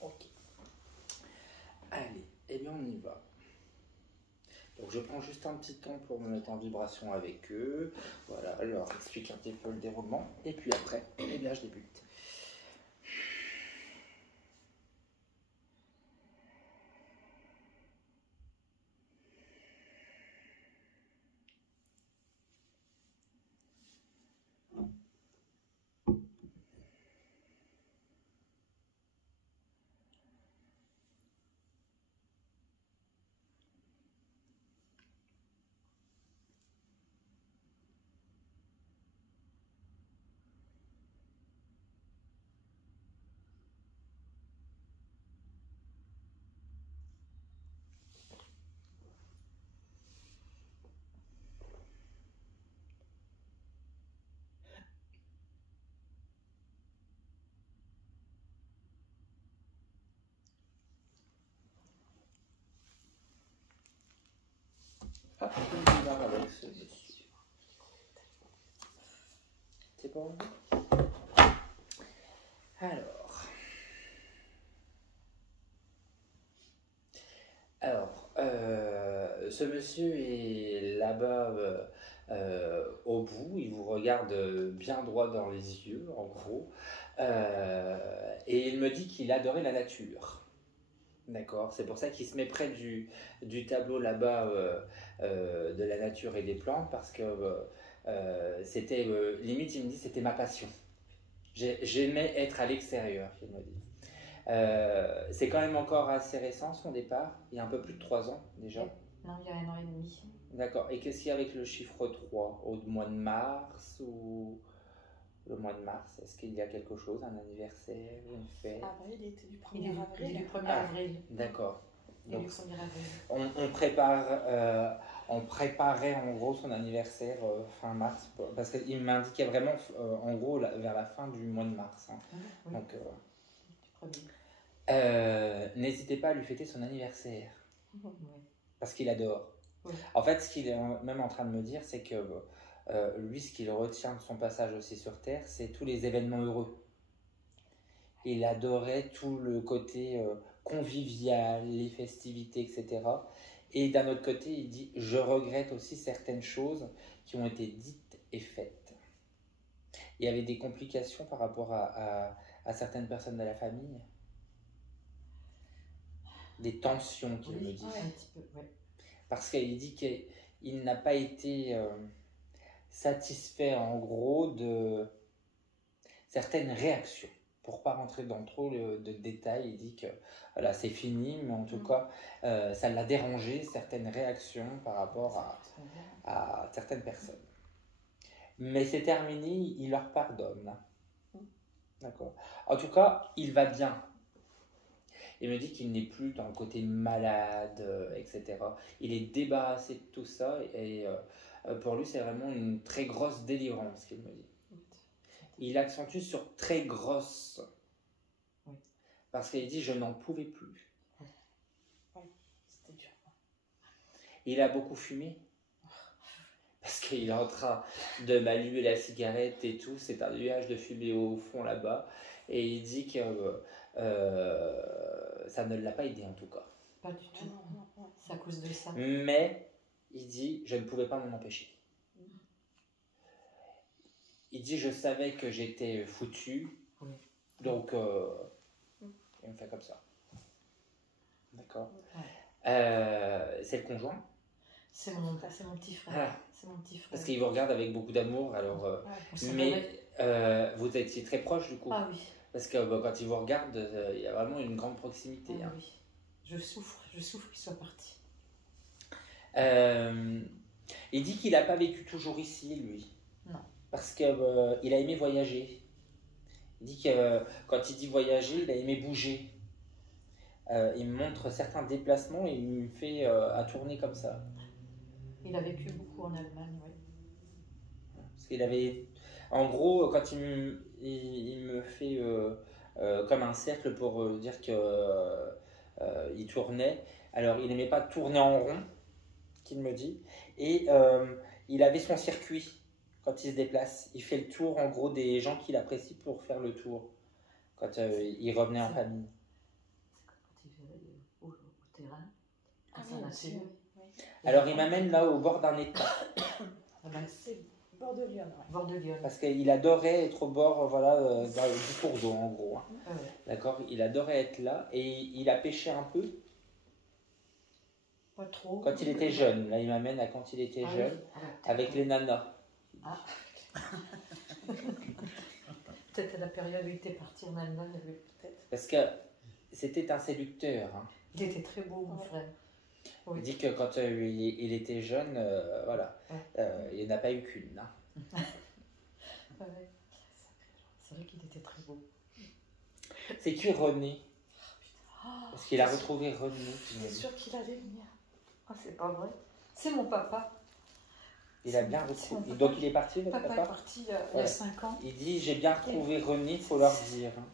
Ok. Allez, et bien on y va. Donc je prends juste un petit temps pour me mettre en vibration avec eux. Voilà, leur explique un petit peu le déroulement. Et puis après, eh bien je débute. Hop, on y va avec ce monsieur. C'est pas bon? Ce monsieur est là-bas au bout, il vous regarde bien droit dans les yeux, en gros, et il me dit qu'il adorait la nature. D'accord, c'est pour ça qu'il se met près du tableau là-bas de la nature et des plantes, parce que c'était, limite, il me dit, c'était ma passion. J'aimais être à l'extérieur, il me dit. C'est quand même encore assez récent son départ, il y a un peu plus de 3 ans déjà. Non, il y a 1 an et demi. D'accord, et qu'est-ce qu'il y a avec le chiffre 3 au mois de mars ou le mois de mars? Est-ce qu'il y a quelque chose, un anniversaire, une fête? Avril, il était du 1er avril. Il est du 1er avril. D'accord. Donc, du 1er avril. On préparait en gros son anniversaire fin mars, parce qu'il m'indiquait vraiment en gros vers la fin du mois de mars. Hein. Oui. Donc, Du 1er. n'hésitez pas à lui fêter son anniversaire, Oui. parce qu'il adore. Oui. En fait, ce qu'il est même en train de me dire, c'est que lui, ce qu'il retient de son passage aussi sur Terre, c'est tous les événements heureux. Il adorait tout le côté convivial, les festivités, etc. Et d'un autre côté, il dit « Je regrette aussi certaines choses qui ont été dites et faites. » Il y avait des complications par rapport à certaines personnes de la famille. Des tensions, qu'il me dit. Un petit peu, oui. Parce qu'il dit qu'il n'a pas été satisfait, en gros, de certaines réactions. Pour ne pas rentrer dans trop de détails, il dit que voilà, c'est fini, mais en tout cas, ça l'a dérangé, certaines réactions par rapport à certaines personnes. Mais c'est terminé, il leur pardonne. D'accord. En tout cas, il va bien. Il me dit qu'il n'est plus dans le côté malade, etc. Il est débarrassé de tout ça et pour lui, c'est vraiment une très grosse délivrance qu'il me dit. Il accentue sur très grosse. Oui. Parce qu'il dit, je n'en pouvais plus. Oui, c'était dur. Il a beaucoup fumé. Parce qu'il est en train de m'allumer la cigarette et tout. C'est un nuage de fumée au fond là-bas. Et il dit que ça ne l'a pas aidé en tout cas. Pas du tout. C'est à cause de ça. Mais il dit, je ne pouvais pas m'en empêcher. Il dit, je savais que j'étais foutu. Oui. Donc, il me fait comme ça. D'accord. Ouais. C'est le conjoint? C'est mon petit frère. Ah. C'est mon petit frère. Parce qu'il vous regarde avec beaucoup d'amour. Alors, mais vous étiez très proches du coup. Ah oui. Parce que quand il vous regarde, il y a vraiment une grande proximité. Ah, hein. oui. Je souffre qu'il soit parti. Il dit qu'il n'a pas vécu toujours ici, lui. Non. Parce qu'il a aimé voyager. Il dit que quand il dit voyager, il a aimé bouger. Il me montre certains déplacements et il me fait à tourner comme ça. Il a vécu beaucoup en Allemagne, oui. Parce qu'il avait... En gros, quand il me fait comme un cercle pour dire qu'il tournait, alors il n'aimait pas tourner en rond, qu'il me dit, et il avait son circuit quand il se déplace. Il fait le tour, en gros, des gens qu'il apprécie pour faire le tour. quand il revenait en famille. C'est quand il vivait au terrain, Ah dans oui, sa aussi, nature. oui. Alors il m'amène là au bord d'un étang, Ah ben, C'est bord de Lyon, ouais. bord de Lyon. parce qu'il adorait être au bord voilà, du cours d'eau en gros. Hein. Ouais. D'accord, il adorait être là et il a pêché un peu Pas trop. quand il était jeune. Là il m'amène à quand il était Ah oui. jeune, Ah ben, peut-être avec que- les nanas. Ah. Peut-être à la période où il était parti en Allemagne, oui, peut-être. Parce que c'était un séducteur. Hein. Il était très beau, mon Ouais. frère. Il Oui. dit que quand il était jeune, voilà, Ouais. il n'y en a pas eu qu'une. Hein. Ouais. C'est vrai qu'il était très beau. C'est qui René? Ah, Parce qu'il a retrouvé René. j'étais sûre qu'il allait venir. Ah, c'est pas vrai. C'est mon papa. Il a bien C'est retrouvé. mon Donc il est parti, votre Papa est papa? parti il y a Ouais. 5 ans. Il dit j'ai bien retrouvé René, il faut leur dire. Hein.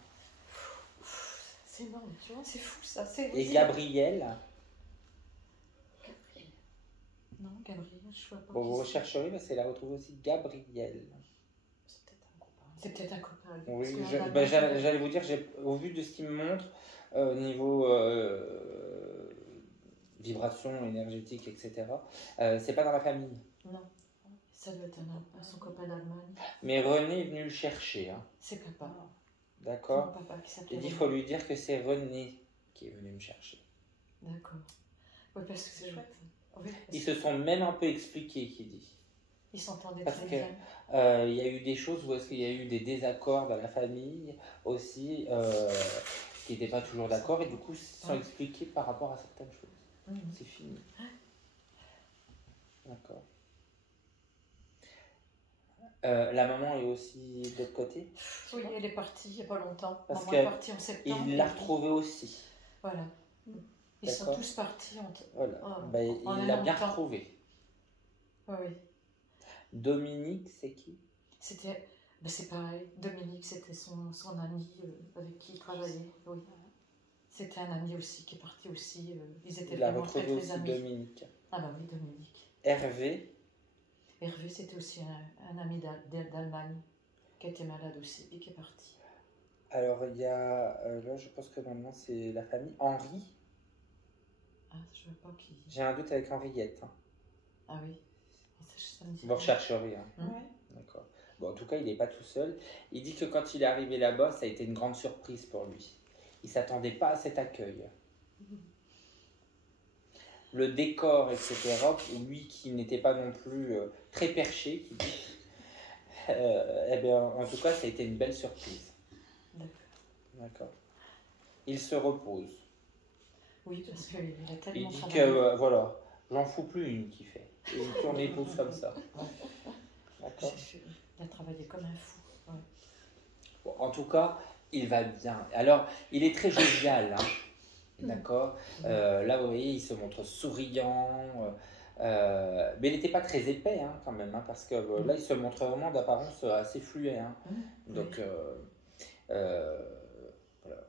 C'est énorme, tu vois, c'est fou ça. C'est Et Gabriel, Non, Gabriel, je vois pas. bon, qui vous c'est. rechercherez parce qu'elle a retrouvé aussi Gabriel. C'est peut-être un copain. C'est peut-être un copain. lui, Oui, parce que en bah, Allemagne, j'allais vous dire, au vu de ce qu'il me montre, niveau vibration énergétique, etc., c'est pas dans la famille. Non, ça doit être son copain d'Allemagne. Mais René est venu le chercher, hein, C'est papa. C'est mon d'accord? papa qui Il s'appelle. dit il faut lui dire que c'est René qui est venu me chercher. D'accord. Oui, parce que c'est chouette. Oui, parce Ils se sont même un peu expliqués, qui dit. ils s'entendaient Parce très que- bien. Il y a eu des choses où est-ce qu'il y a eu des désaccords dans la famille aussi, qui n'étaient pas toujours d'accord et du coup ils se sont Ouais. expliqués par rapport à certaines choses. Mhm. C'est fini. D'accord. La maman est aussi de l'autre côté. Oui, elle est partie il n'y a pas longtemps. Parce Maman est que partie en septembre. Il l'a retrouvée aussi. Voilà. Ils sont D'accord. tous partis Voilà. Oh, Ben, en il un l'a même bien temps. retrouvée. Oui, oui. Dominique, c'est qui? C'était. Ben, c'est pareil. Dominique, c'était son ami avec qui il travaillait. Oui. C'était un ami aussi qui est parti aussi. Ils étaient Il a vraiment très, retrouvé très aussi amis. Dominique. Ah, bah oui, Dominique. Hervé, Hervé, c'était aussi un ami d'Allemagne qui était malade aussi et qui est parti. alors il y a, là je pense que maintenant c'est la famille. Henri, Ah, je ne vois pas qui. j'ai un doute avec Henriette. Hein. Ah oui. Ça me dit Vous rien. rechercherez. Hein. Hum. Ouais. D'accord. Bon, en tout cas, il n'est pas tout seul. Il dit que quand il est arrivé là-bas, ça a été une grande surprise pour lui. Il ne s'attendait pas à cet accueil. Le décor, etc., lui qui n'était pas non plus très perché, qui dit, eh bien, en tout cas, ça a été une belle surprise. D'accord. D'accord. Il se repose. Oui, parce qu'il a Il tellement dit que, travaillé. voilà, j'en fous plus une qui fait. Et une tourne épouse comme ça. D'accord. Il a travaillé comme un fou. Ouais. Bon, en tout cas, il va bien. Alors, il est très jovial, hein. D'accord. Là, vous voyez, il se montre souriant, mais il n'était pas très épais, hein, quand même, hein, parce que là, il se montre vraiment d'apparence assez fluet. Hein. Donc, voilà.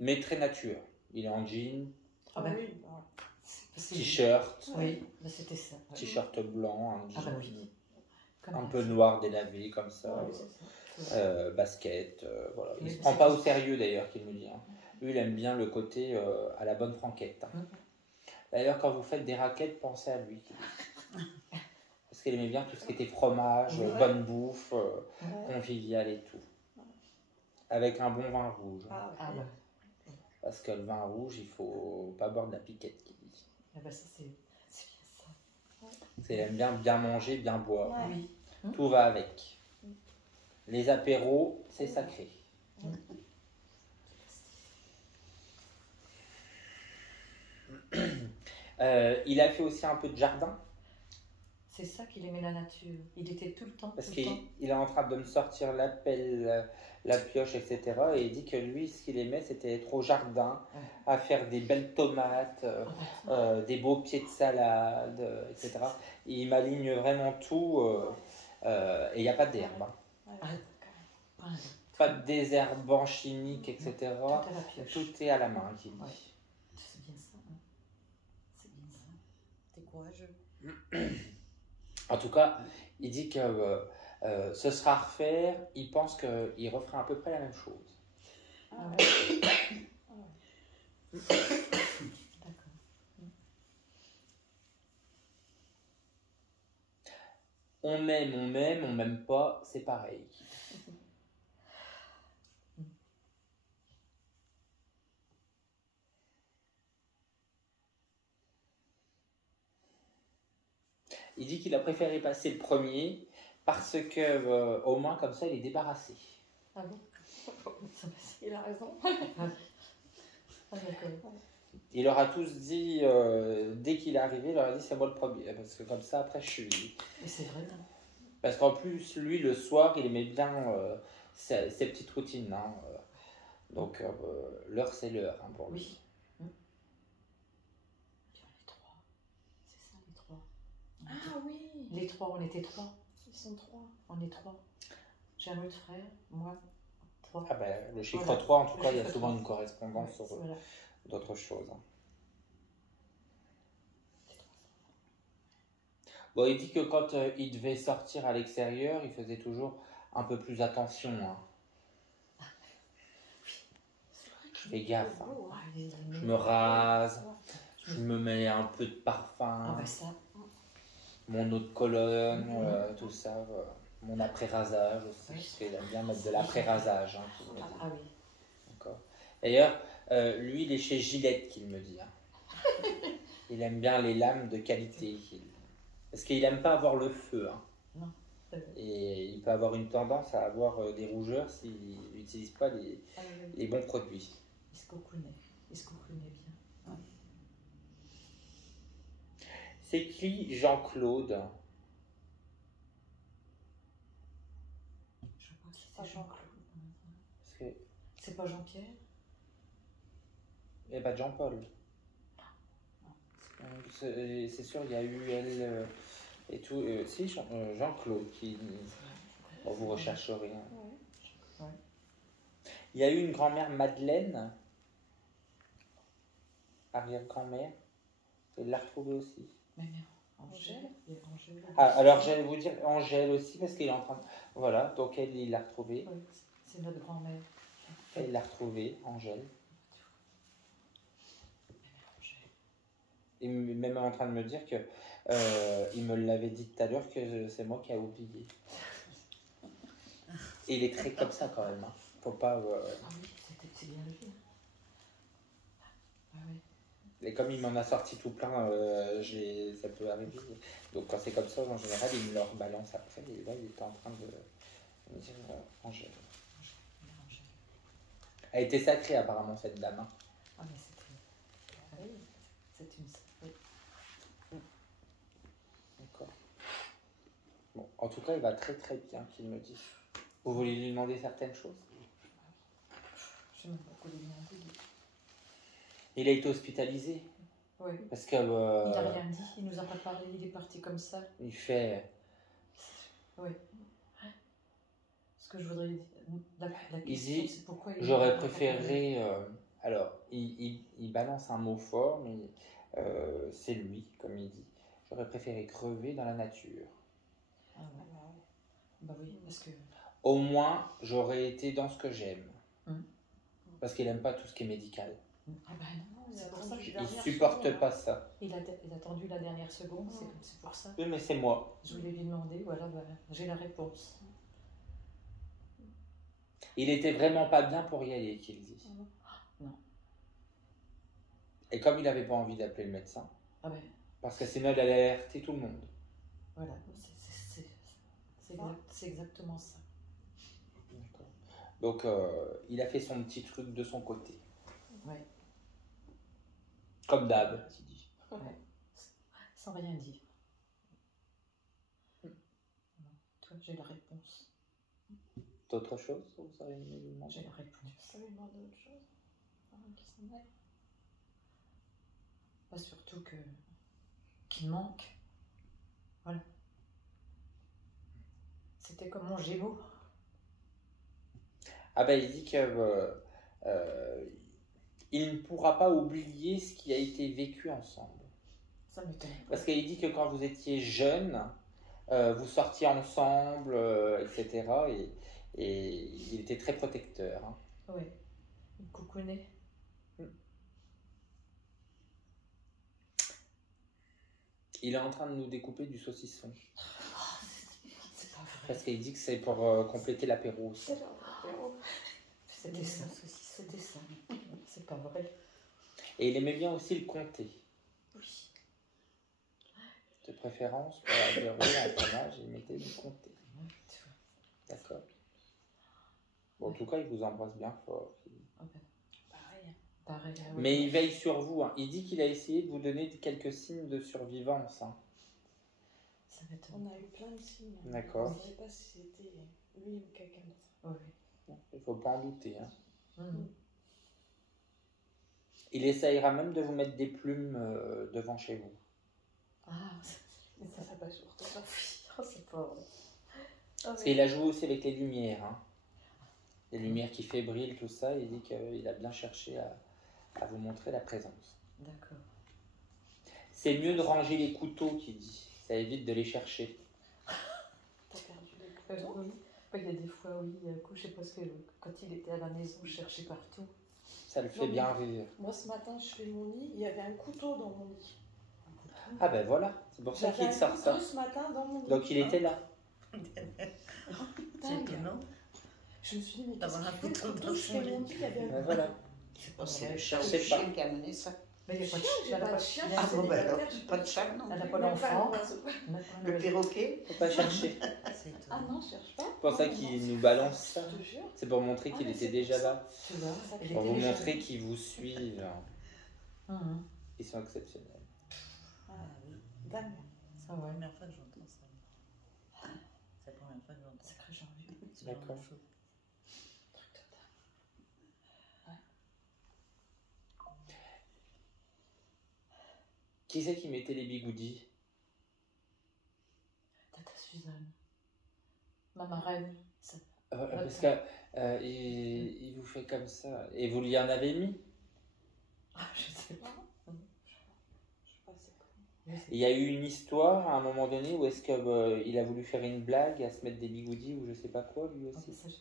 Mais très nature. Il est en jean, Ah ben, oui, bon. parce que- t-shirt, Oui, ben, c'était ça. Ouais. t-shirt blanc, un Ah jean bah oui. Comme un un peu fou. noir délavé comme ça. Ouais, c'est ça. Basket, voilà. Il Mais se c'est prend pas tout. au sérieux d'ailleurs, qu'il me dit. Hein. Lui, il aime bien le côté à la bonne franquette. Hein. D'ailleurs, quand vous faites des raquettes, pensez à lui. Parce qu'il aimait bien tout ce qui était fromage, Ouais. bonne bouffe, Ouais. convivial et tout. Avec un bon vin rouge. Hein. Ah, ouais. Ah bah, Parce que le vin rouge, il faut pas boire de la piquette, qu'il dit. ah bah ça c'est bien ça. Il aime bien bien manger, bien boire. Ouais. Oui. Tout va avec. Les apéros, c'est sacré. Il a fait aussi un peu de jardin. C'est ça qu'il aimait la nature. Il était tout le temps. Parce tout le temps. qu'il est en train de me sortir la pelle, la pioche, etc. Et il dit que lui, ce qu'il aimait, c'était être au jardin, à faire des belles tomates, des beaux pieds de salade, etc. Et il m'aligne vraiment tout. Et il n'y a pas d'herbe. Hein. Ouais. Ah, voilà. Pas de désherbant chimique, etc. Tout à la pioche. Tout est à la main, qu'il dit. Ouais. C'est bien ça. Hein. C'est bien ça. T'es courageux. En tout cas, il dit que ce sera à refaire. Il pense qu'il refera à peu près la même chose. Ah ouais. D'accord. On m'aime pas, c'est pareil. Il dit qu'il a préféré passer le premier parce que au moins comme ça il est débarrassé. Ah bon? Il a raison. Ah d'accord. Il leur a tous dit, dès qu'il est arrivé, il leur a dit c'est moi le premier, parce que comme ça après je suis. Mais c'est vrai. Parce qu'en plus, lui le soir, il aimait bien ses petites routines. Hein, donc l'heure c'est l'heure hein, pour lui. Oui. Les trois. C'est ça, les trois. Ah oui. Les trois, on était trois. Ils sont 3. On est trois. J'ai un autre frère, moi, trois. Ah ben, le chiffre Voilà. 3, en tout Le cas, il y a chiffre souvent 3. une correspondance sur Voilà. d'autres choses. Hein. Bon, il dit que quand il devait sortir à l'extérieur, il faisait toujours un peu plus attention. Hein. Je fais gaffe. Hein. Ah, les- Je me rase, je me mets un peu de parfum, Ah bah ça. mon eau de cologne, tout ça. Mon après-rasage aussi, parce qu'il aime bien mettre de l'après-rasage. Hein, qu'il me dit. Ah oui. D'accord. D'ailleurs, lui, il est chez Gillette, qu'il me dit. Hein. Il aime bien les lames de qualité. Parce qu'il n'aime pas avoir le feu. Hein. Non. Et il peut avoir une tendance à avoir des rougeurs s'il n'utilise pas les bons produits. Il se cocoonait. Il se cocoonait bien. C'est qui Jean-Claude? Je crois que c'est Jean-Claude. Parce que C'est pas Jean-Pierre? il n'y a pas de Jean-Paul. C'est sûr, il y a eu elle et tout. Si, Jean-Claude qui. Bon, vous rechercherez. Hein. Ouais. Il y a eu une grand-mère Madeleine, arrière-grand-mère. Il l'a retrouvée aussi. Mais Angèle. Angèle. Ah, alors j'allais vous dire Angèle aussi parce qu'il est en train de... Voilà, donc elle, il l'a retrouvée. Oui, c'est notre grand-mère. Elle l'a retrouvée, Angèle. Il est même en train de me dire que il me l'avait dit tout à l'heure que c'est moi qui ai oublié. Et il est très comme ça quand même. Hein. Faut pas. Ah oui, c'est bien lui. Ah oui. Et comme il m'en a sorti tout plein, ça peut arriver. Donc quand c'est comme ça, en général, il me le rebalance après. Et là, il était en train de me dire Angèle. Elle était sacrée apparemment cette dame. Hein. Ah mais c'était... Oui, c'est une... Oui. D'accord. Bon, en tout cas, il va très très bien qu'il me dise. Vous voulez lui demander certaines choses? Je sais même pas quoi lui demander. Il a été hospitalisé. Oui. Parce que. Il n'a rien dit, il nous a pas parlé, il est parti comme ça. Il fait. Oui. Ce que je voudrais dire, la question, dit, c'est pourquoi j'aurais préféré. Alors, il balance un mot fort, mais c'est lui, comme il dit. J'aurais préféré crever dans la nature. Ah ouais. Bah oui, parce que... Au moins, j'aurais été dans ce que j'aime. Hum. Parce qu'il n'aime pas tout ce qui est médical. Ah bah non, c'est pour ça que Il supporte pas ça. il a attendu la dernière seconde, c'est pour ça. Oui, mais c'est moi. Je voulais lui demander, voilà, bah, j'ai la réponse. Il était vraiment pas bien pour y aller, qu'il dit. Non. Et comme il n'avait pas envie d'appeler le médecin, Ah ben, parce que sinon il allait alerter tout le monde. voilà, c'est exactement ça. D'accord. Donc il a fait son petit truc de son côté. Ouais. Comme d'hab, tu dis. Ouais. Sans rien dire. Toi, j'ai la réponse. D'autres choses, vous avez aimé lui demander? J'ai la réponse. Ça lui demande autre chose. Qui s'en aille. Pas surtout que qu'il manque. Voilà. C'était comme mon Gémeaux. Ah ben il dit que il ne pourra pas oublier ce qui a été vécu ensemble. Ça m'étonne. Parce qu'il dit que quand vous étiez jeune, vous sortiez ensemble, etc. Et il était très protecteur. Hein. Oui. Une coucounée. Il est en train de nous découper du saucisson. C'est pas vrai. Parce qu'il dit que c'est pour compléter l'apéro aussi. C'est genre l'apéro. C'était ça. C'était ça. C'est pas vrai. Et il aimait bien aussi le comté. Oui. De préférence, pour l'apéro, en fromage, il mettait du comté. Tu vois. D'accord. Bon, en tout cas, il vous embrasse bien fort. Ah ben, Pareil. pareil. Ah ouais. Mais il veille sur vous. Hein. Il dit qu'il a essayé de vous donner quelques signes de survivance. Hein. Ça m'étonne. On a eu plein de signes. D'accord. On ne savait pas si c'était lui ou quelqu'un d'autre. Oui. Il ne faut pas en douter. Hein. Mhm. Il essayera même de vous mettre des plumes devant chez vous. Ah, Ça passe surtout ça. oh, c'est pas vrai. Parce qu'il a joué aussi avec les lumières. Hein. Les lumières qui fébrilent, tout ça. Il dit qu'il a bien cherché à vous montrer la présence. D'accord. C'est mieux de ranger les couteaux, qu'il dit. Ça évite de les chercher. T'as perdu les couteaux. Oui. Il y a des fois, oui, je sais pas ce que quand il était à la maison, je cherchais partout. Ça le fait Non, bien rire. Moi, ce matin, je fais mon lit, il y avait un couteau dans mon lit. Ah ben voilà, c'est pour ça J'avais qu'il sort un ça. couteau ce matin dans mon lit. Donc il était là. C'est Dingue. étonnant. Je me suis dit, mais qu'est-ce D'avoir un qu'il fait, couteau le dans je son fais lit. mon lit, il y avait un Ben voilà. C'est pas c'est le le chat ou cherchez le chien pas. qui a amené ça. Mais il n'y a pas de chien, j'ai elle a pas de chien, Ah c'est bon, bah alors, célibataire, j'ai pas de chat, non. Elle n'a pas Même pas l'enfant. l'oiseau. Le perroquet. Faut pas chercher. C'est Ah étonnant. non, je cherche pas. C'est pour ça Non, qu'il non, nous balance ça. Je te jure. C'est pour montrer Ah, qu'il mais était c'est déjà pour ça. là. Tu vois, il Pour était vous déjà montrer là. qu'ils vous suivent. Mhm. Ils sont exceptionnels. Ah, Ah oui, dingue. Ça, c'est la ouais. première fois que j'entends ça. C'est la première fois que j'entends. Sacré janvier. C'est la D'accord. même chose. Truc de dingue. Qui c'est qui mettait les bigoudis? Tata Suzanne. Ma marraine. Ça... Parce que il vous fait comme ça. Et vous lui en avez mis? Ah, je sais pas. Je sais pas, c'est quoi. Il y a eu une histoire à un moment donné où est-ce que il a voulu faire une blague à se mettre des bigoudis ou je sais pas quoi lui Ah, aussi. ça, je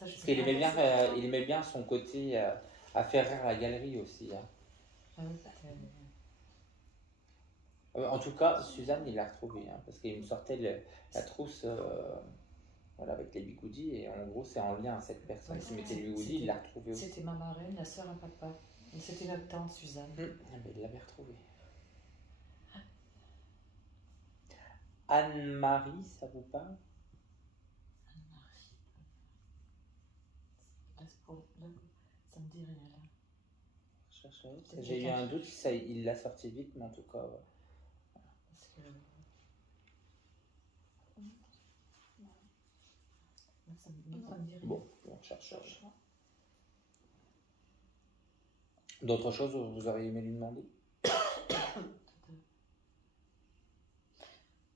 Parce sais qu'il pas. aimait bien, il aimait bien son côté à faire rire la galerie aussi. Hein. Ah oui, En tout cas, Suzanne, il l'a retrouvée, hein, parce qu'il me sortait la trousse voilà, avec les bigoudis, et en gros, c'est en lien à cette personne Ouais, qui mettait les c'était- bigoudis, il l'a retrouvée aussi. C'était ma marraine, la sœur à papa. Et c'était notre tante Suzanne. Ah, mais il l'avait retrouvée. Anne-Marie, ça vous parle? Anne-Marie. Là, ça me dit rien là. J'ai eu un doute, ça, il l'a sorti vite, mais en tout cas, ouais. Parce que. Là, ça me dit rien. Bon, on cherche. D'autres choses que vous auriez aimé lui demander?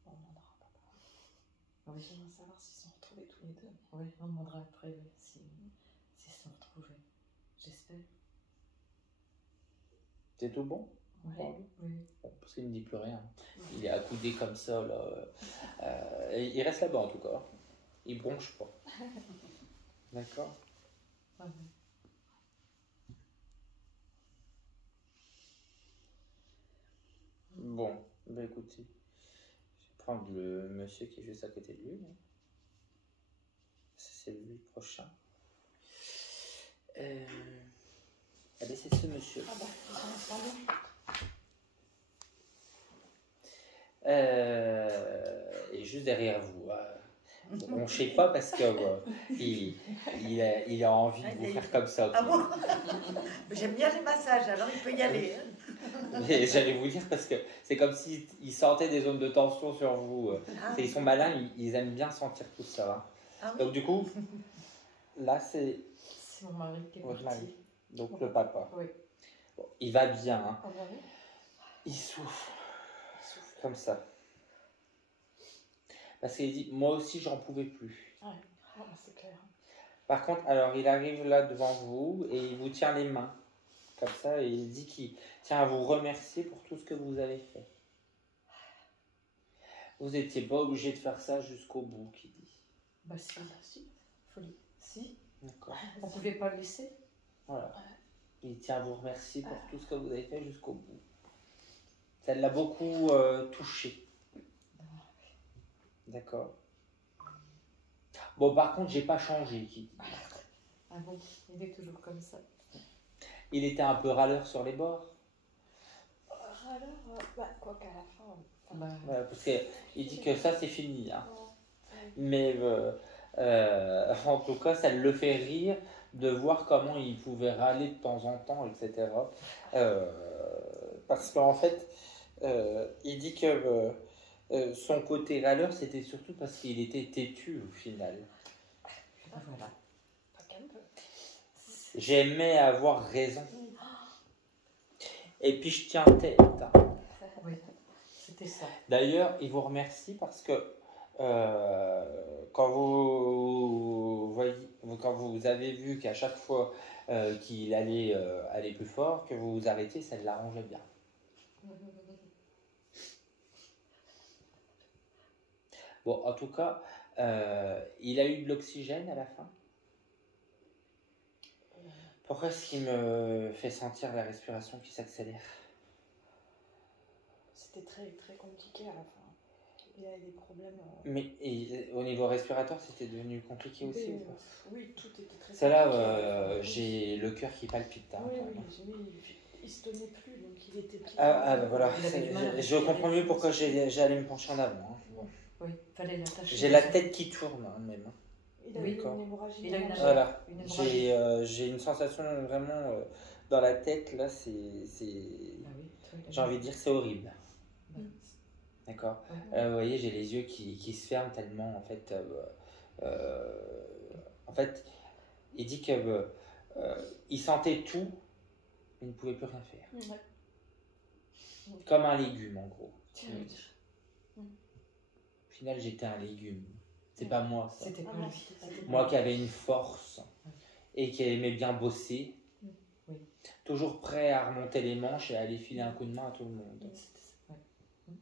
On demandera pas. Oui, J'aimerais savoir s'ils sont retrouvés tous les deux. oui, on demandera après oui, s'ils sont retrouvés. J'espère. C'est tout bon? Oui, Ouais. oui. Bon, parce qu'il ne me dit plus rien. Il est accoudé comme ça, là. Il reste là-bas, en tout cas. Il bronche pas. D'accord? Ah, oui. Bon, bah écoutez, je vais prendre le monsieur qui est juste à côté de lui. Hein. C'est lui le prochain. Eh ben c'est ce monsieur. Ah bah, ils sont ensemble. Et juste derrière vous. On ne sait pas parce que il a envie de vous faire comme ça. Ah bon? J'aime bien les massages, alors il peut y aller. Hein. Et j'allais vous dire parce que c'est comme s'ils sentaient des zones de tension sur vous. Ah, Ils sont malins, ils aiment bien sentir tout ça. Hein. ah oui. Donc du coup, là c'est C'est mon mari qui est votre parti. mari, donc le papa. Oui. Bon, il va bien, hein. Ah bah oui. Il souffre Il souffle. comme ça. Parce qu'il dit, moi aussi j'en pouvais plus. Ouais. Ah bah c'est clair. Par contre, alors il arrive là devant vous et il vous tient les mains. Comme ça, et il dit qu'il tient à vous remercier pour tout ce que vous avez fait. Vous n'étiez pas obligé de faire ça jusqu'au bout, qu'il dit. Bah si, si. Folie. Si. D'accord. On pouvait pas le laisser. Voilà. Il tient à vous remercier pour tout ce que vous avez fait jusqu'au bout. Ça l'a beaucoup touché. D'accord. Bon, par contre, j'ai pas changé, Kitty. Ah bon, il est toujours comme ça. Il était un peu râleur sur les bords. Alors, quoi qu'à la fin. Bah, Voilà, parce qu'il dit que ça, c'est fini. Hein. Ouais. Mais en tout cas, ça le fait rire de voir comment il pouvait râler de temps en temps, etc. Parce qu'en fait, il dit que son côté râleur, c'était surtout parce qu'il était têtu au final. voilà. Pas qu'un peu. J'aimais avoir raison. Et puis je tiens tête. Oui, c'était ça. D'ailleurs, il vous remercie parce que quand vous avez vu qu'à chaque fois qu'il allait aller plus fort, que vous vous arrêtiez, ça l'arrangeait bien. Bon, en tout cas, il a eu de l'oxygène à la fin. Pourquoi est-ce qu'il me fait sentir la respiration qui s'accélère? C'était très, très compliqué à la fin. Il y avait des problèmes. Mais au niveau respiratoire, c'était devenu compliqué aussi ou pas? Oui, tout était très C'est là compliqué. j'ai le cœur qui palpite. Hein, Oui, quand même. il se tenait plus, donc il était plié. Bah voilà, Il avait du mal à je comprends mieux pourquoi j'allais me pencher en avant. Hein. Bon. Oui, fallait l'attacher. J'ai la tête qui tourne hein, même. Hein. Il avait D'accord. une hémorragie. Il a une Voilà, Une hémorragie. j'ai une sensation vraiment dans la tête, là, Ah oui, j'ai envie de dire que c'est horrible. Bah, D'accord. ouais. Vous voyez, j'ai les yeux qui se ferment tellement, en fait, il dit que il sentait tout, mais il ne pouvait plus rien faire. Ouais. Comme un légume, en gros. Tiens, il me dit. Au final, j'étais un légume. C'est pas moi, ça. C'était pas Ah non, lui. c'était pas C'était Moi pas qui avais une force et qui aimait bien bosser, Oui. toujours prêt à remonter les manches et à aller filer un coup de main à tout le monde. lui. C'était ça, ouais.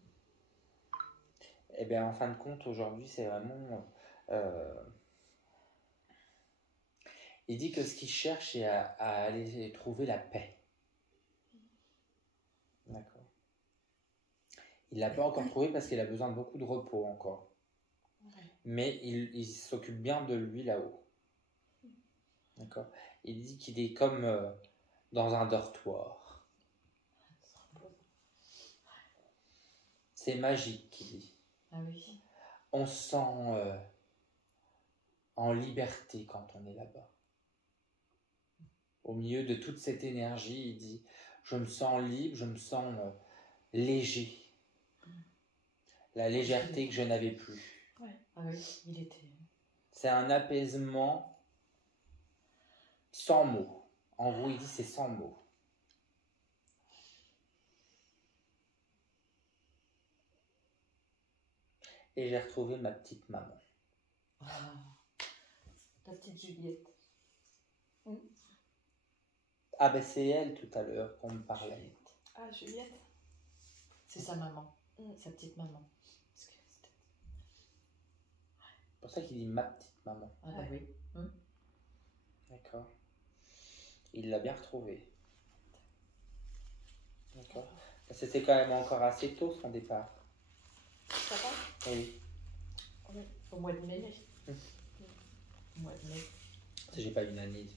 Et bien en fin de compte, aujourd'hui, c'est vraiment... il dit que ce qu'il cherche, c'est à aller trouver la paix. D'accord. Il ne l'a pas encore trouvé parce qu'il a besoin de beaucoup de repos encore. Mais il s'occupe bien de lui là-haut. D'accord. Il dit qu'il est comme dans un dortoir. C'est magique, il dit. Ah oui. On se sent en liberté quand on est là-bas. Au milieu de toute cette énergie, il dit, je me sens libre, je me sens léger. La légèreté que je n'avais plus. Ah oui, il était. C'est un apaisement sans mots. En gros, il dit c'est sans mots. Et j'ai retrouvé ma petite maman. Ah, la petite Juliette. Ah ben c'est elle tout à l'heure qu'on me parlait. Ah, Juliette. C'est sa maman, sa petite maman. Parce que c'était- C'est pour ça qu'il dit ma petite maman. Ah bah oui. D'accord. Il l'a bien retrouvée. D'accord. C'était quand même encore assez tôt son départ. Papa. Oui. Au mois de mai. Hum. Au mois de mai. Si j'ai pas une année.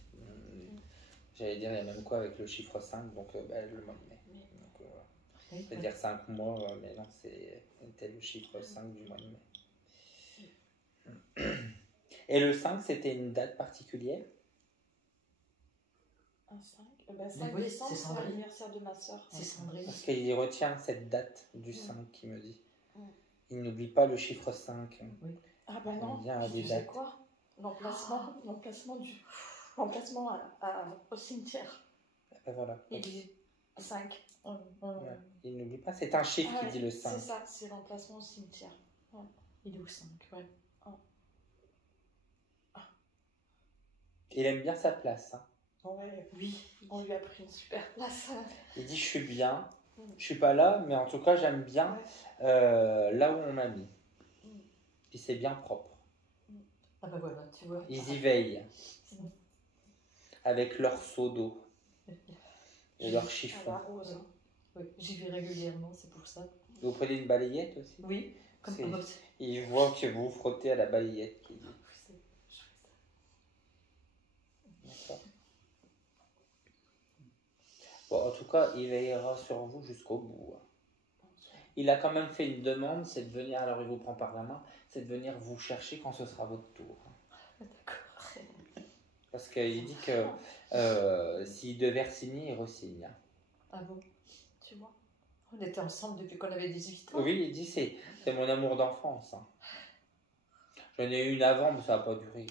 J'allais dire il y a même quoi avec le chiffre 5, donc le mois de mai. Donc, Oui, c'est-à-dire 5 mois, mais non, c'était le chiffre 5 du mois de mai. Et le 5, c'était une date particulière? Un 5. 5 oui, décembre, c'est c'est Sandrine. l'anniversaire de ma soeur. C'est Sandrine. Parce qu'il retient cette date du 5 qui me dit. Mm. Il n'oublie pas le chiffre 5. Ah bah non, On vient à des tu sais dates. quoi? L'emplacement au cimetière. Et voilà. Il dit 5. Ouais. Il n'oublie pas, c'est un chiffre qui dit le 5. C'est ça, c'est l'emplacement au cimetière. Il est au 5, ouais. Il aime bien sa place. Hein. Ouais, Oui. on lui a pris une super place. Il dit je suis bien, je suis pas là, mais en tout cas j'aime bien là où on m'a mis. Puis c'est bien propre. Ah bah voilà, tu vois. Ils y veillent. avec leur seau d'eau et leur Ah chiffon. bah, rose. Hein. Oui, j'y vais régulièrement, c'est pour ça. Vous prenez une balayette aussi? Oui, comme C'est- moi. Il voit que vous frottez à la balayette. Qui dit. Je fais ça. D'accord. Bon, en tout cas, il veillera sur vous jusqu'au bout. Il a quand même fait une demande, c'est de venir, alors il vous prend par la main, c'est de venir vous chercher quand ce sera votre tour. D'accord. Parce qu'il dit que s'il devait re-signer, il re-signe. Ah bon? Tu vois. On était ensemble depuis qu'on avait 18 ans. Oui, il dit c'est mon amour d'enfance. Hein. J'en ai eu une avant, mais ça n'a pas duré.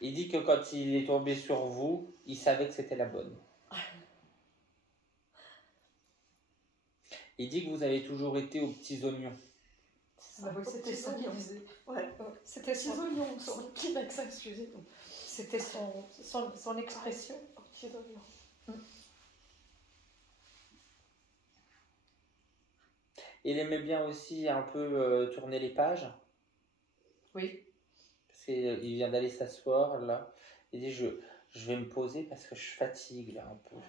Il dit que quand il est tombé sur vous, il savait que c'était la bonne. Il dit que vous avez toujours été aux petits oignons. Ah oui, c'était ça qu'il disait. Ouais. C'était Petits son, oignons, son qui avec ça, excusez-moi. c'était son expression. Petits oignons. Il aimait bien aussi un peu tourner les pages. Oui. Parce qu'il vient d'aller s'asseoir là. Il dit je vais me poser parce que je fatigue là un peu. Ouais.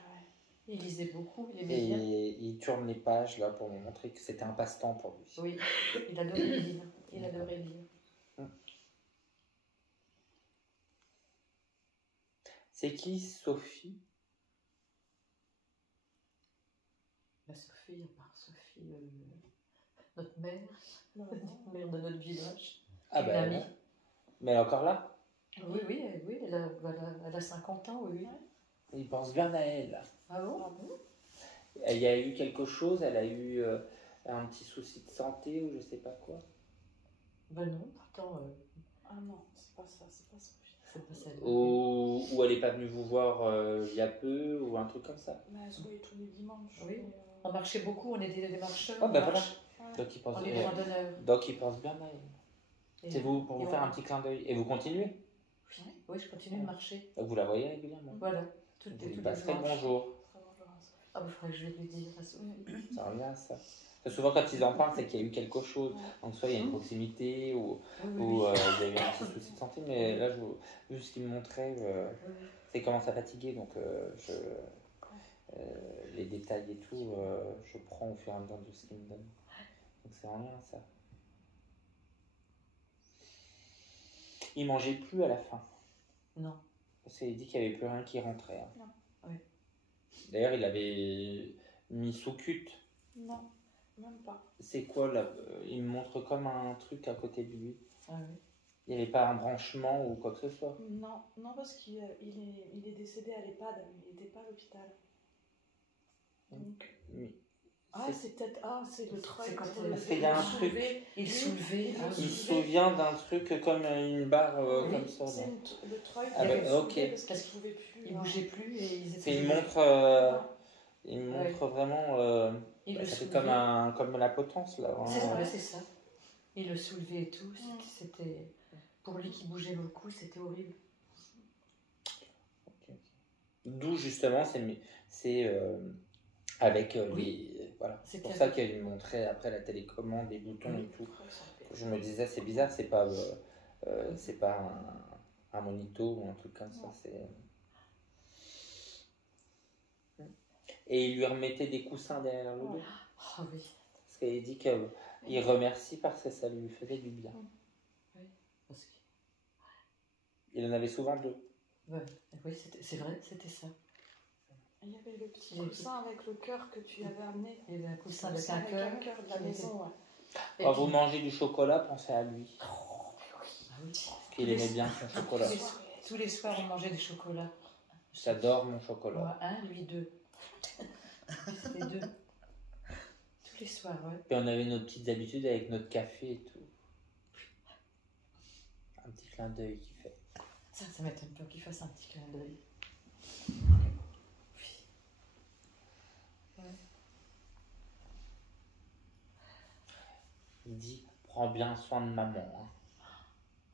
Il lisait beaucoup, il Et aimait bien. il tourne les pages là pour me montrer que c'était un passe-temps pour lui. Oui, il adorait lire. Il adorait lire. C'est qui Sophie? La Sophie, à part Sophie, notre mère, Non, non. mère de notre village. Ah Une ben, amie. mais elle est encore là? Oui, elle a 50 ans, oui. Il pense bien à elle. Ah bon? Ah bon? Il y a eu quelque chose, elle a eu un petit souci de santé ou je sais pas quoi. Ben non, pourtant, Ah non, c'est pas ça, c'est pas Sophie. c'est pas celle-là. Ou elle est pas venue vous voir il y a peu ou un truc comme ça. Mais elle se voyait tous les dimanches. Oui. mais, On marchait beaucoup, on était des marcheurs. Ah ben on voilà. marche- ouais. Donc il pense, On est des randonneurs. donc il pense bien à elle. Et- C'est vous pour et vous faire on- un petit clin d'œil. Et vous continuez? Oui, je continue de marcher. Donc vous la voyez régulièrement. Voilà, tous Vous tous lui les passerez le dimanches. bonjour. Très bonjour à Sophie. Ah, il faudrait que je vais lui dire à Sophie. Ça revient à ça. Parce que souvent quand ils en parlent, c'est qu'il y a eu quelque chose. Ouais. Donc soit il y a une proximité ou Oui, oui, il y oui. a eu un petit souci de santé. Mais là, vu ce qu'il me montrait, Oui. c'est comment ça fatiguer. Donc les détails et tout, je prends au fur et à mesure de ce qu'il me donne. Donc c'est en lien à ça. Il mangeait plus à la fin. Non. Parce qu'il dit qu'il n'y avait plus rien qui rentrait. Hein. Non. Oui. D'ailleurs, il avait mis sous cut. Non, même pas. C'est quoi là? Il me montre comme un truc à côté de lui. Ah oui. Il n'y avait pas un branchement ou quoi que ce soit. Non, non parce qu'il il est décédé à l'EHPAD, il n'était pas à l'hôpital. Donc, Oui. ah, c'est peut-être. Ah, c'est le truc. c'est quand Parce qu'il y a un truc. Il soulevait. il ah, Il oui. se souvient d'un truc comme une barre Oui, comme ça. C'est là. le truc. Ah ben, ok. Parce qu'il ne pouvait plus. Il bougeait plus et ils étaient. C'est une montre. Il me montre vraiment. Il Ça le fait soulevait. comme la potence là. C'est vraiment. ça, c'est ça. Il le soulevait et tout. C'était pour lui qui bougeait beaucoup, c'était horrible. D'où justement c'est avec Oui. les. Voilà. C'est C'était pour ça avec- qu'il me montrait après la télécommande, les boutons Oui. et tout. Je me disais, c'est bizarre, c'est pas un monito ou un truc comme ça. Non. Et il lui remettait des coussins derrière le dos. Ouais. Ah oui. Parce qu'il dit qu'il remercie parce que ça lui faisait du bien. Parce que... Il en avait souvent deux. ouais. Oui, c'est vrai, c'était ça. Il y avait le petit Il y avait- coussin avec le cœur que tu avais amené. Il y avait un coussin Coussin avec un avec cœur. de la qui maison, était- ouais. Et Quand puis- vous mangez du chocolat, pensez à lui. Ah oui. Parce qu'il aimait bien son chocolat. Tous les soirs, on mangeait du chocolat. J'adore mon chocolat. Moi, un, lui, deux. C'était deux. Tous les soirs, ouais. Et on avait nos petites habitudes avec notre café et tout. Un petit clin d'œil qui fait. Ça m'étonne pas qu'il fasse un petit clin d'œil. Oui. Ouais. Il dit, prends bien soin de maman.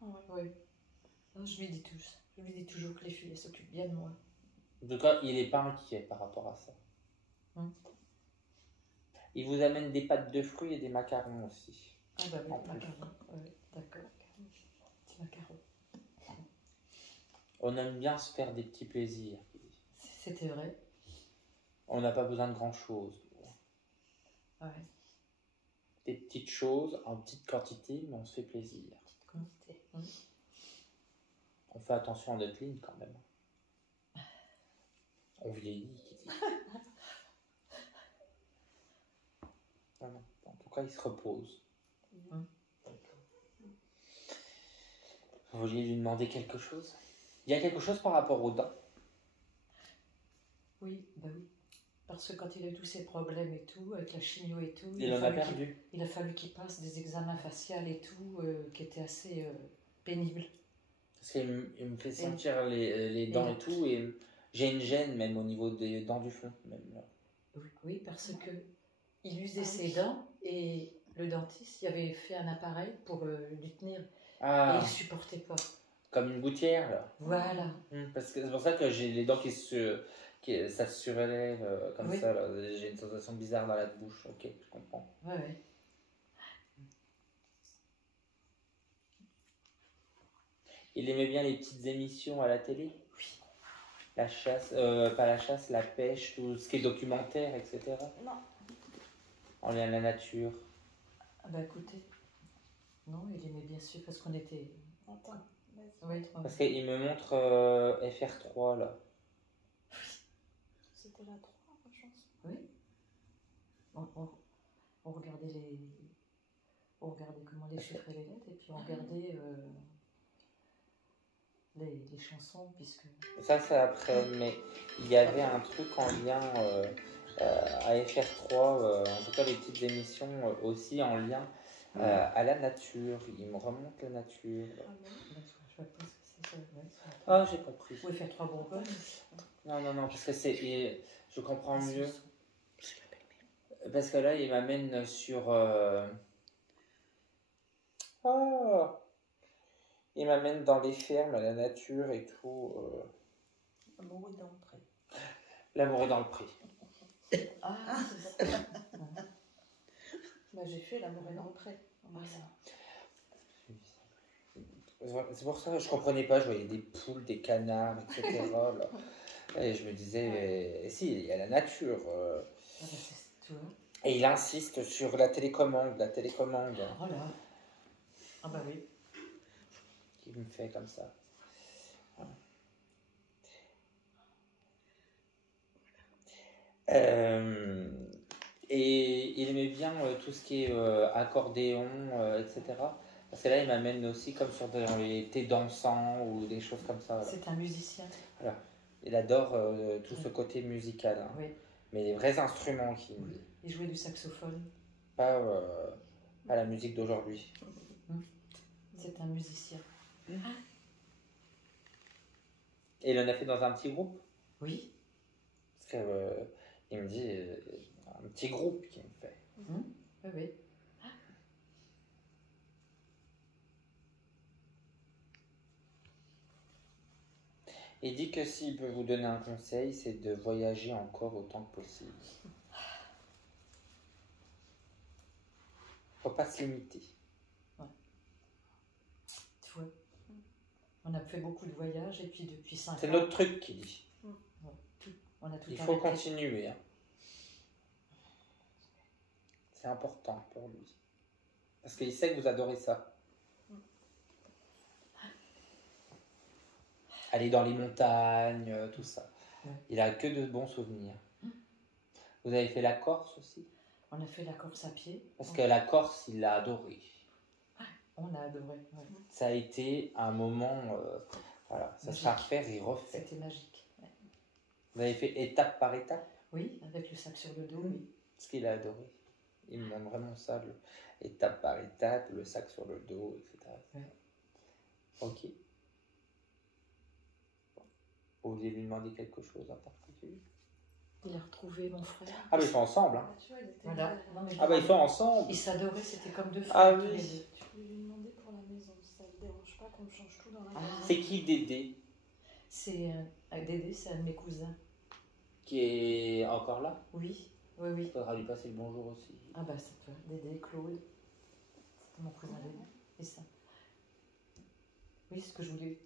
Hein. Ouais. Oui. Non, je lui dis tous. Je lui dis toujours que les filles elles s'occupent bien de moi. En tout cas, il n'est pas inquiet par rapport à ça. Il vous amène des pâtes de fruits et des macarons aussi. Ah bah oui, En plus. macarons. Ouais, d'accord. Petit macaron. On aime bien se faire des petits plaisirs. C'était vrai. On n'a pas besoin de grand-chose. Ouais. Des petites choses en petite quantité, mais on se fait plaisir. Petite quantité. On fait attention à notre ligne quand même. On vieillit, qui dit. Non, non. En tout cas, il se repose. Vous vouliez lui demander quelque chose? Il y a quelque chose par rapport aux dents? Oui, bah oui. Parce que quand il a eu tous ses problèmes et tout, avec la chimio et tout, Il en a perdu. il a fallu qu'il passe des examens faciaux et tout, qui étaient assez pénibles. Parce qu'il me fait sentir les dents et tout, et j'ai une gêne même au niveau des dents du fond. Même. Oui, parce que il usait ses dents et le dentiste il avait fait un appareil pour lui tenir et il ne supportait pas. Comme une gouttière là. Voilà. Parce que c'est pour ça que j'ai les dents ça se surélève comme ça. Là. J'ai une sensation bizarre dans la bouche. Ok, je comprends. Ouais. Il aimait bien les petites émissions à la télé? Oui. La chasse, pas la chasse, la pêche, tout ce qui est documentaire, etc. Non. En lien à la nature. Ah bah écoutez, non, il aimait bien sûr parce qu'on était... Attends, vas-y. Oui, Parce qu'il me montre FR3 là. C'était la 3, je pense. Oui. On regardait on regardait comment déchiffrer les lettres et puis on regardait les chansons puisque... Ça c'est après, mais il y avait un truc en lien à FR3, en tout cas les petites émissions aussi en lien à la nature. Il me remonte la nature. Ah bon? Je vois pas ce que c'est ça. Ah, j'ai compris. Oui, faire 3 Bourgogne. Non, parce que je comprends mieux. Parce que là, il m'amène sur... il m'amène dans les fermes, à la nature et tout. L'amour est d'entrée. L'amour est dans le pré. Ah, c'est ça. Bah, j'ai fait l'amour est dans le pré. C'est pour ça que je comprenais pas, je voyais des poules, des canards, etc. là. Et je me disais, si, il y a la nature. Ah bah, c'est tout. Et il insiste sur la télécommande. Oh là. Ah bah oui. Qui me fait comme ça. Et il aimait bien tout ce qui est accordéon, etc. Parce que là, il m'amène aussi comme sur les thés dansants ou des choses comme ça. Voilà. C'est un musicien. Voilà. Il adore tout ce côté musical. Hein. Oui. Mais les vrais instruments qui... Oui. Il jouait du saxophone. Pas la musique d'aujourd'hui. C'est un musicien. Et il en a fait dans un petit groupe? Oui. Parce que il me dit un petit groupe qui me fait. Oui, oui. Il dit que s'il peut vous donner un conseil, c'est de voyager encore autant que possible. Faut pas se limiter. Ouais. Tu vois, on a fait beaucoup de voyages et puis depuis 5 ans... C'est notre truc qu'il dit. On a tout Il arrêté. faut continuer. Hein. C'est important pour lui. Parce qu'il sait que vous adorez ça. Aller dans les montagnes, tout ça. Ouais. Il a que de bons souvenirs. Vous avez fait la Corse aussi? On a fait la Corse à pied. Parce que la Corse, il l'a adoré. On a adoré. Ouais. Ça a été un moment... voilà, ça sera refaire et refaire. C'était magique. Ouais. Vous avez fait étape par étape? Oui, avec le sac sur le dos, oui. Ce qu'il a adoré. Il me demande vraiment ça, étape par étape, le sac sur le dos, etc. Ouais. Ok. Vous vouliez lui demander quelque chose en particulier? Il a retrouvé mon frère. Ah, mais ils sont ensemble, hein. Ah, tu vois, il était Voilà. là. Non, mais Ah, bah ils sont ensemble. ils s'adoraient, c'était comme deux frères. Ah tous oui. les deux. Je voulais lui demander pour la maison, si ça ne dérange pas qu'on me change tout dans la Ah. maison. C'est qui Dédé? C'est Dédé, c'est un de mes cousins. Qui est encore là? Oui, oui, oui. Il faudra lui passer le bonjour aussi. Ah bah c'est toi, Dédé, Claude. C'était mon cousin Dédé. Et ça. Oui, c'est ce que je voulais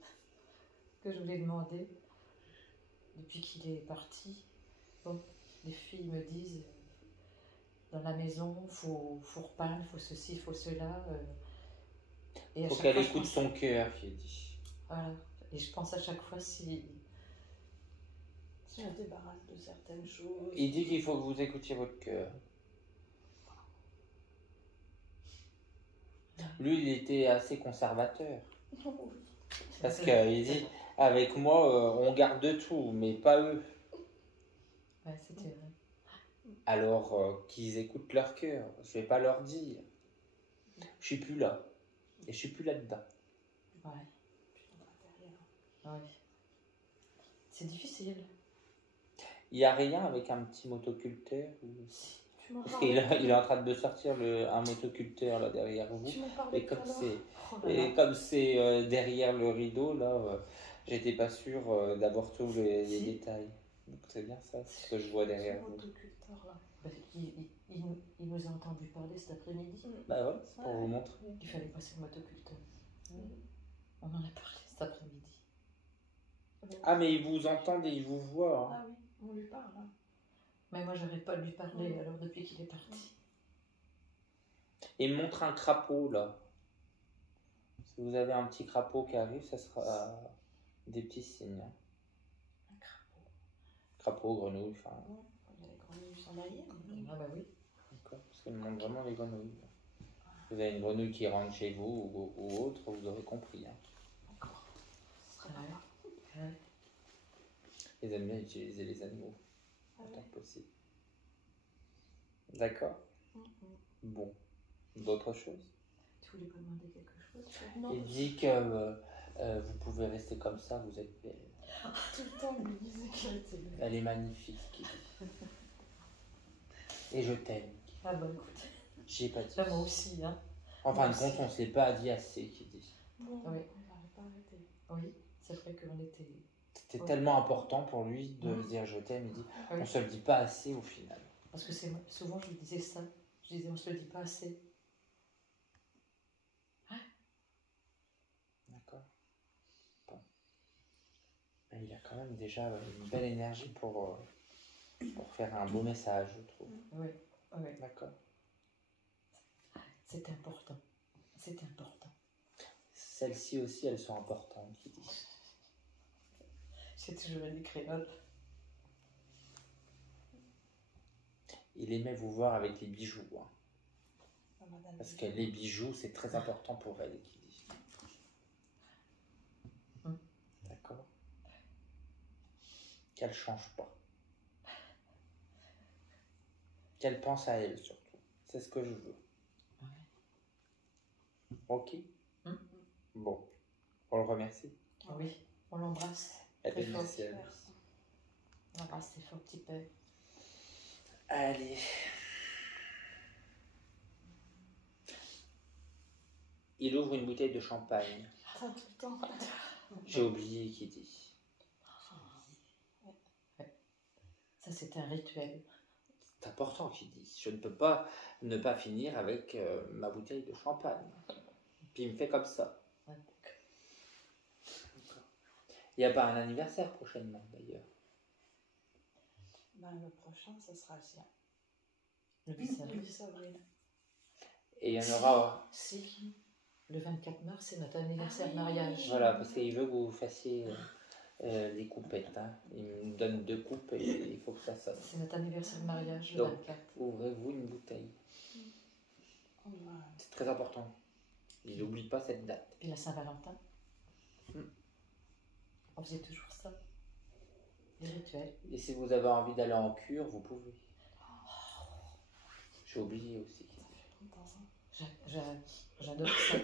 que je voulais demander. Depuis qu'il est parti, bon, les filles me disent dans la maison, faut repeindre, faut ceci, faut cela. Et à Faut chaque qu'elle fois, je écoute pense- son cœur, qui dit. Voilà. Et je pense à chaque fois si Si on se débarrasse de certaines choses. Il dit qu'il faut que vous écoutiez votre cœur. Lui, il était assez conservateur. Oui. Parce qu'il dit, avec moi, on garde tout, mais pas eux. Ouais, c'était vrai. Alors qu'ils écoutent leur cœur. Je vais pas leur dire. Je suis plus là. Et je suis plus là-dedans. Ouais. Ouais. C'est difficile. Il n'y a rien avec un petit motoculteur Tu m'en Parce parlais qu'il tout à il est l'heure. en train de sortir un motoculteur là derrière vous. Tu m'en parlais Et tout comme à l'heure. c'est Oh là là. et comme c'est derrière le rideau là, j'étais pas sûr d'avoir tous les Si. détails. Donc c'est bien ça, c'est ce que je vois derrière Ce vous. motoculteur là. Parce il nous a entendu parler cet après-midi Bah ouais, c'est pour vous montrer. qu'il fallait passer le motoculteur. Mm. On en a parlé cet après-midi. Ah mais il vous entend et il vous voit. Hein. Ah oui, on lui parle. Hein. Mais moi, j'arrête pas de lui parler Mm. alors depuis qu'il est parti. Il me montre un crapaud là. Si vous avez un petit crapaud qui arrive, ça sera des petits signes. Hein. Un crapaud. Crapaud, grenouille, enfin. Il y a les grenouilles sans mailler. Ah bah oui. D'accord. Parce qu'il me montre vraiment les grenouilles. Vous avez une grenouille qui rentre chez vous ou autre, vous aurez compris. Hein. Encore. Ce serait Ouais. pas mal. Ouais. Ils aiment bien utiliser les animaux Ah autant ouais. que possible. D'accord. Mm, Bon. D'autres choses. Tu voulais pas demander quelque chose mm. Non, Il dit que vous pouvez rester comme ça, vous êtes belle. tout le temps, il me disait qu'elle était belle. Elle est magnifique. il dit. Et je t'aime. Ah bah écoute, J'ai pas dit. ça moi aussi, hein. En fin de Moi aussi. compte, on se l'est pas dit assez, qui dit. Non, Oui. on n'avait pas arrêté. Oui, c'est vrai qu'on était... C'était Ouais. tellement important pour lui de Mm. se dire je t'aime. Il dit, Oui. on se le dit pas assez au final. Parce que c'est souvent je lui disais ça. Je disais on se le dit pas assez. D'accord. Bon. Mais il a quand même déjà une belle énergie pour faire un beau message, je trouve. Oui, oui. D'accord. C'est important. C'est important. Celles-ci aussi, elles sont importantes, qui dit. J'ai toujours dit créole. Il aimait vous voir avec les bijoux. Hein. Ah, madame Parce que Bijoux. les bijoux, c'est très important pour elle, qui dit. D'accord. Qu'elle change pas. Qu'elle pense à elle, surtout. C'est ce que je veux. Ouais. Ok. Mm. Bon. On le remercie. Oui, on l'embrasse. Eh bien, Très fort. merci à lui. Merci. On l'embrasse très fort, petit père. Allez. Il ouvre une bouteille de champagne. Ah, tout le temps. J'ai oublié qui dit. Ça, c'est un rituel. C'est important qu'il dise. Je ne peux pas ne pas finir avec ma bouteille de champagne. Puis il me fait comme ça. Ouais. Il n'y a pas un anniversaire prochainement d'ailleurs. Ben, le prochain, ça sera le sien. Le 10 Le avril. 10 avril. Et il y en aura. Si. Le 24 mars, c'est notre anniversaire de Ah oui. mariage. Voilà, parce qu'il veut que vous fassiez les coupettes. Hein. Il me donne 2 coupes et il faut que ça sonne. C'est notre anniversaire de mariage, le Donc. 24. Ouvrez-vous une bouteille. On va... C'est très important. Il n'oublie pas cette date. Puis la Saint-Valentin. Mm. On faisait toujours ça. Les rituels. Et si vous avez envie d'aller en cure, vous pouvez. J'ai oublié aussi. longtemps, hein. J'adore ça.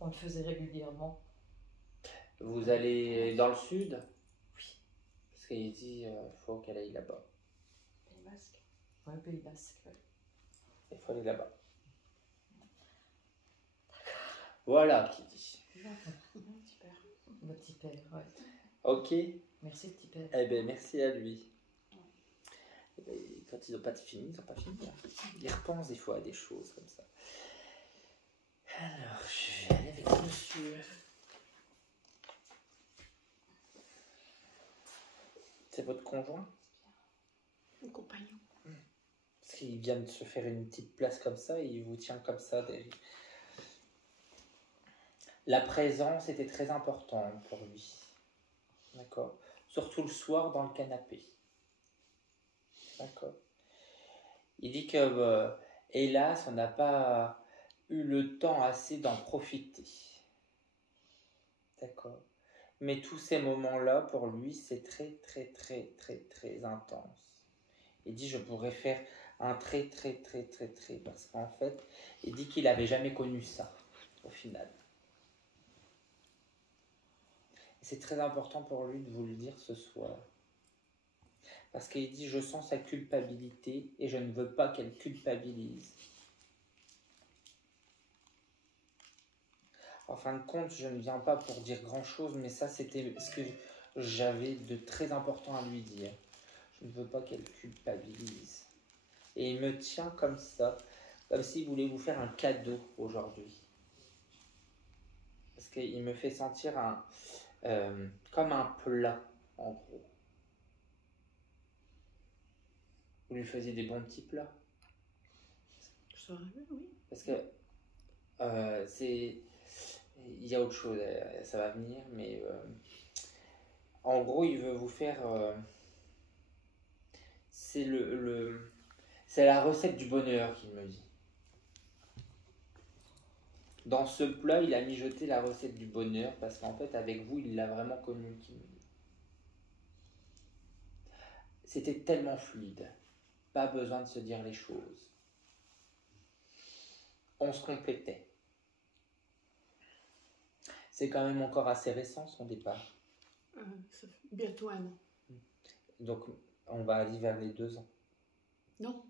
On le faisait régulièrement. Vous allez dans le sud? Oui. Parce qu'il dit faut qu'elle aille là-bas. Pays Basque. Ouais, Pays Basque. Ouais. Il faut aller là-bas. Voilà qui dit. Un petit père. Le petit père, ouais. Ok. Merci, petit père. Eh bien, merci à lui. Eh ben, quand ils n'ont pas fini, ils n'ont pas fini. Hein. Ils repensent des fois à des choses comme ça. Alors, je vais aller avec monsieur. c'est votre conjoint? Mon compagnon. Parce qu'il vient de se faire une petite place comme ça et il vous tient comme ça derrière. La présence était très importante pour lui. D'accord? Surtout le soir dans le canapé. D'accord? Il dit que, hélas, on n'a pas eu le temps assez d'en profiter. D'accord? Mais tous ces moments-là, pour lui, c'est très, très, très, très, très intense. Il dit, je pourrais faire un très, très, très, très, très, parce qu'en fait, il dit qu'il n'avait jamais connu ça, au final. C'est très important pour lui de vous le dire ce soir. Parce qu'il dit, je sens sa culpabilité et je ne veux pas qu'elle culpabilise. En fin de compte, je ne viens pas pour dire grand-chose, mais ça, c'était ce que j'avais de très important à lui dire. Je ne veux pas qu'elle culpabilise. Et il me tient comme ça, comme s'il voulait vous faire un cadeau aujourd'hui. Parce qu'il me fait sentir comme un plat, en gros. Vous lui faisiez des bons petits plats. Ça aurait pu, oui. Parce que il y a autre chose, ça va venir, mais en gros, il veut vous faire... c'est c'est la recette du bonheur qu'il me dit. Dans ce plat, il a mijoté la recette du bonheur parce qu'en fait, avec vous, il l'a vraiment connu, qu'il me dit. C'était tellement fluide. Pas besoin de se dire les choses. On se complétait. C'est quand même encore assez récent son départ. Ça fait bientôt 1 an. Donc, on va aller vers les 2 ans. Non.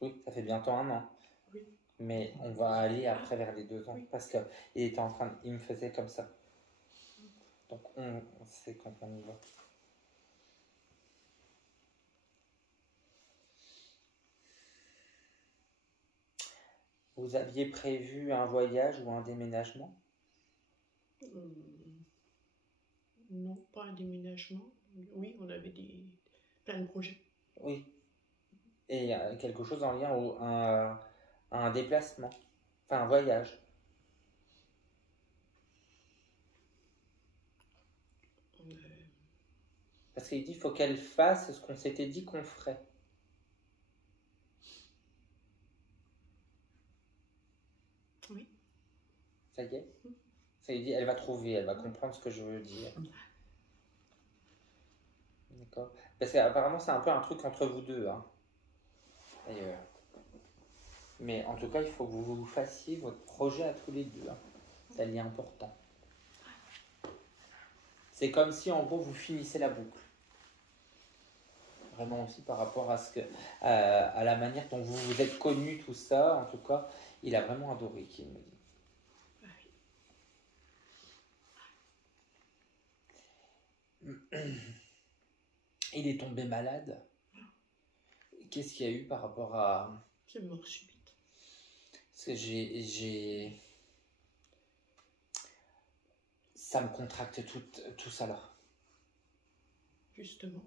Oui, ça fait bientôt 1 an. Oui. Mais on va aller après vers les 2 ans. Oui. Parce qu'il était en train il me faisait comme ça. Donc, on sait quand on y va. Vous aviez prévu un voyage ou un déménagement? Non, pas un déménagement. Oui, on avait plein de projets. Oui. Et quelque chose en lien à un déplacement. Enfin, un voyage. Parce qu'il dit qu'il faut qu'elle fasse ce qu'on s'était dit qu'on ferait. Oui. Ça y est? Ça y est, elle va trouver, elle va comprendre ce que je veux dire. D'accord? Parce qu'apparemment, c'est un peu un truc entre vous deux. Hein. D'ailleurs. Mais en tout cas, il faut que vous fassiez votre projet à tous les deux. Hein. Ça l'est important. C'est comme si, en gros, vous finissez la boucle. Vraiment aussi par rapport à la manière dont vous vous êtes connus, tout ça. En tout cas, il a vraiment adoré, qu'il me dit. Il est tombé malade. Qu'est-ce qu'il y a eu par rapport à... C'est mort subite. Parce que ça me contracte tout ça là. Justement.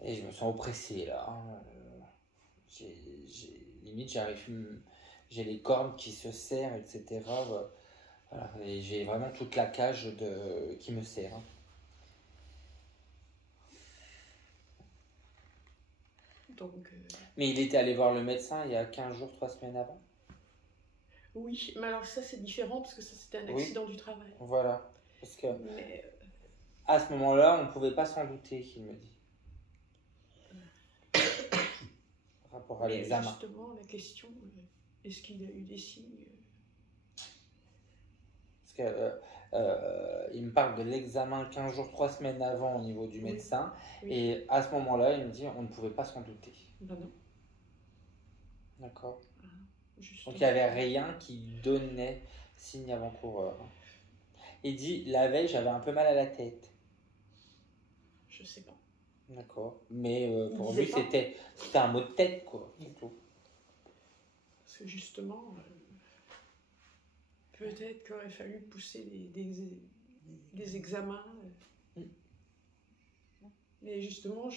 Et je me sens oppressé là. Hein. Limite, j'ai les cornes qui se serrent, etc. Voilà. Et j'ai vraiment toute la cage qui me serre. Hein. Donc, Mais il était allé voir le médecin il y a 15 jours, 3 semaines avant. Oui, mais alors ça c'est différent parce que ça c'était un accident du travail. Voilà. Parce que mais, à ce moment-là, on ne pouvait pas s'en douter, qu'il me dit. Par rapport à l'examen. Justement, la question, est-ce qu'il a eu des signes Parce que il me parle de l'examen 15 jours, 3 semaines avant au niveau du médecin. Oui. Et à ce moment-là, il me dit on ne pouvait pas s'en douter. Ben non. D'accord. Justement. Donc il n'y avait rien qui donnait signe avant-coureur. Il dit la veille, j'avais un peu mal à la tête. Je sais pas. D'accord. Mais pour disait lui, pas. c'était un mot de tête, quoi. C'est tout. Parce que justement, peut-être qu'il aurait fallu pousser des examens Mais justement,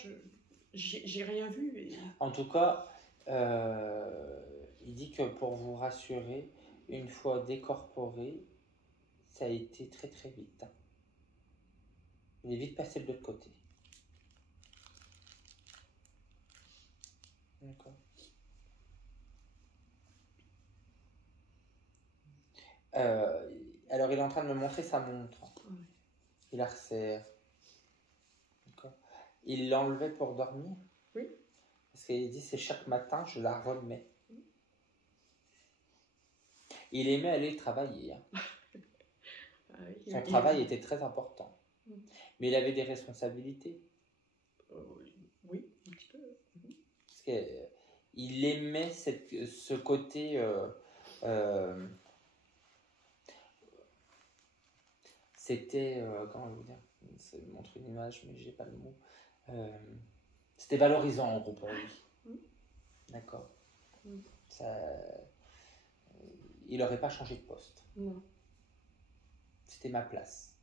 j'ai rien vu. Et... En tout cas, il dit que pour vous rassurer, une fois décorporé, ça a été très très vite. Hein. Il est vite passé de l'autre côté. D'accord. Alors il est en train de me montrer sa montre. Ouais. Il la resserre. D'accord. Il l'enlevait pour dormir. Oui. Parce qu'il dit c'est chaque matin je la remets. Il aimait aller travailler. Hein. Ah oui, Son travail était très important. Mm. Mais il avait des responsabilités. Oui, un petit peu. Parce qu'il aimait ce côté... c'était... comment je vais vous dire? Ça me montre une image, mais j'ai pas le mot. C'était valorisant en gros pour lui. Mm. D'accord. Mm. Il n'aurait pas changé de poste. Non. C'était ma place.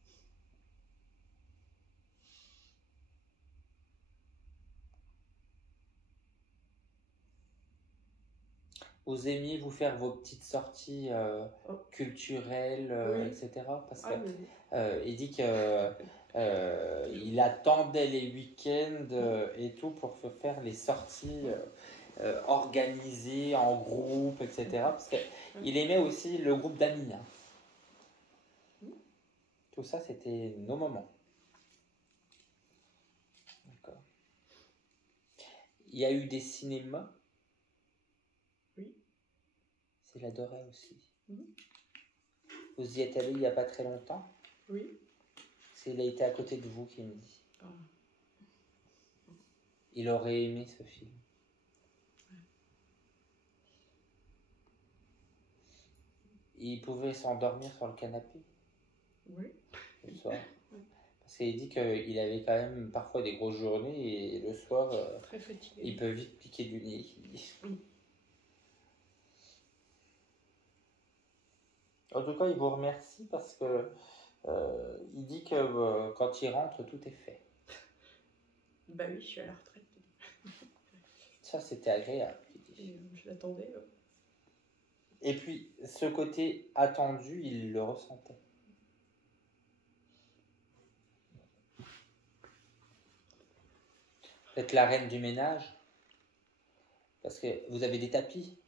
Vous aimiez vous faire vos petites sorties culturelles, Oui. etc. Parce Ah, que mais... il dit que il attendait les week-ends et tout pour faire les sorties organisées en groupe, etc. Parce qu'il aimait aussi le groupe d'amis. Hein. Tout ça, c'était nos moments. D'accord. Il y a eu des cinémas. Oui. Il adorait aussi. Mhm. Vous y êtes allé il n'y a pas très longtemps? Oui. Parce qu'il a été à côté de vous, qui me dit. Ah. Il aurait aimé ce film. Ouais. Il pouvait s'endormir sur le canapé Oui. le soir. Parce qu'il dit qu'il avait quand même parfois des grosses journées et le soir, Très fatigué. il peut vite piquer du nez. En tout cas, il vous remercie parce que il dit que quand il rentre, tout est fait. Bah oui, je suis à la retraite. Ça, c'était agréable. Il dit. Et, je l'attendais. Et puis, ce côté attendu, il le ressentait. Vous êtes la reine du ménage parce que vous avez des tapis.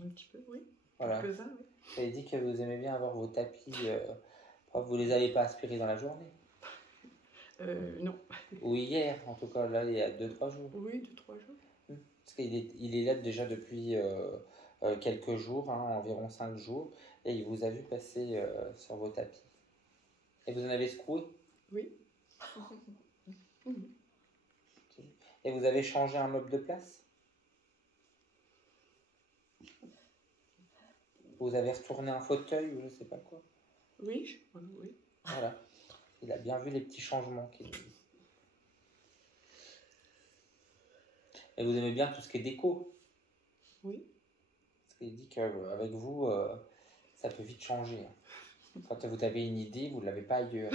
Un petit peu, oui. Voilà. Quelques-uns, oui. Vous avez dit que vous aimez bien avoir vos tapis. Vous les avez pas aspirés dans la journée. Non. Ou hier, en tout cas, là, il y a 2-3 jours. Oui, 2-3 jours. Parce qu'il est là déjà depuis quelques jours, hein, environ 5 jours, et il vous a vu passer sur vos tapis. Et vous en avez secoué? Oui. Et vous avez changé un meuble de place? Vous avez retourné un fauteuil ou je sais pas quoi? Oui, oui. Voilà. Il a bien vu les petits changements qu'il a eu. Et vous aimez bien tout ce qui est déco? Oui. Parce qu'il dit qu'avec vous, ça peut vite changer. Quand vous avez une idée, vous ne l'avez pas ailleurs.